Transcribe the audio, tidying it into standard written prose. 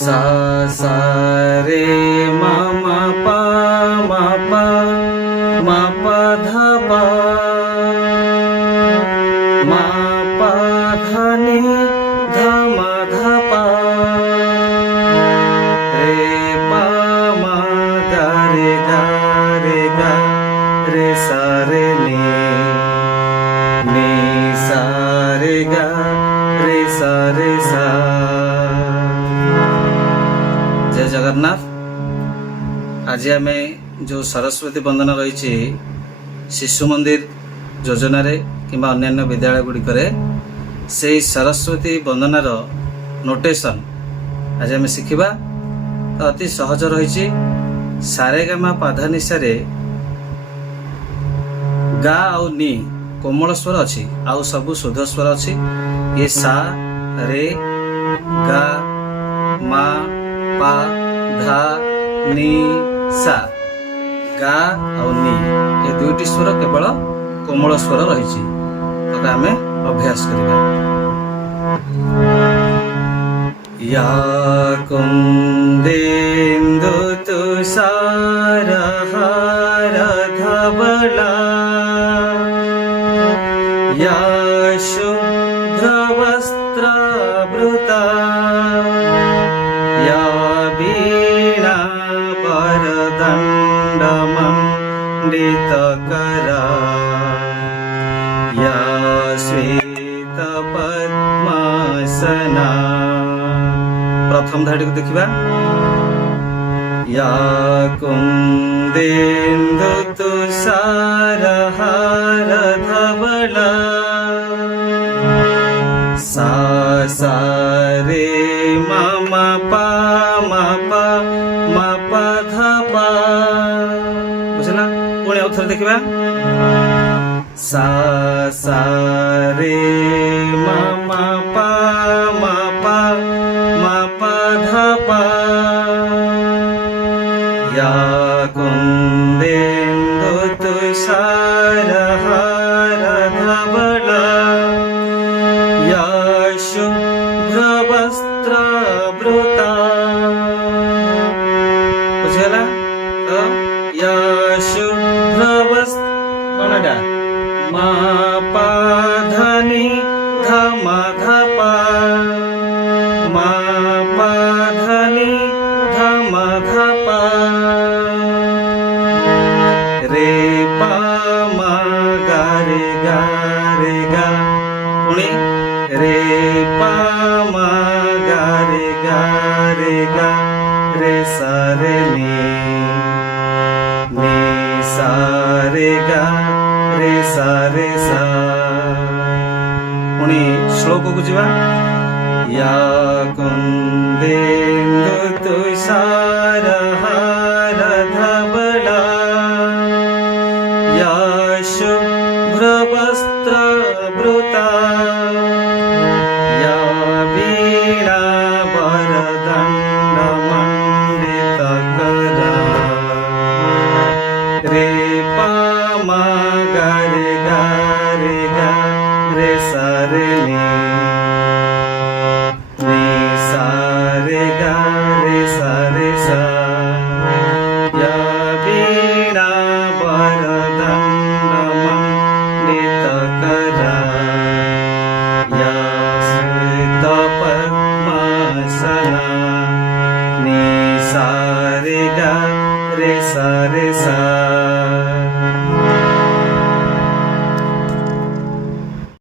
सा सा रे म म प म प म प ध प म प ध नि ध म ध प रे प म ग रे ग रे ग रे सा रे नि सा रे ग रे सा रे सा। जय जगन्नाथ। आज आम जो सरस्वती वंदना रही शिशु मंदिर योजन कि अन्य विद्यालय गुड़िक से सरस्वती वंदनार नोटेशन आज आम शिखा। तो अति सहज रही सारेगामा पाधानिसा रे गा आउ नी कोमल स्वर अच्छी आउ सबू शुद्ध स्वर अच्छी। ये सा रे गा मा पा धा नी सा गा आउ नी ये दुईटी स्वर केवल कोमल स्वर रही। आम अभ्यास करवा। या कुंदेन्दु तुषार हार धवला या शुभ्रवस्त्रावृता या वीणा वरदण्डमण्डितकरा या श्वेतपद्मासना। प्रथम धाड़ी को देखिबा। या कुंदेन्दु तुषार हार धवला सा सा रे म म प म प म प ध प। बुझला पुणी आउ थरे देखिबा। सा सा रे म म प म प म प ध प या कुंदेन्दु तुषार हार धवला या शुभ्रवस्त्रावृता। बुझला तो या शुभ्रवस्त्र कौन एटा म प ध नि ध म ध प म प ध नि ध म ध प रे प म ग रे ग रे ग पुणी रे प म ग रे ग रे ग रे सा रे नि सा रे ग रे सा रे सा। पुणी श्लोक को जीवा। या कुंदेन्दु तुषार हार धवला या शुभ्रवस्त्रावृता या वीणा वरदण्डमण्डितकरा रे प म ग रे ग रे ग रे सा रे नि सा रे ग रे सा रे सा। या वीणा वरदण्डमण्डितकरा या श्वेतपद्मासना नि सा रे ग रे सा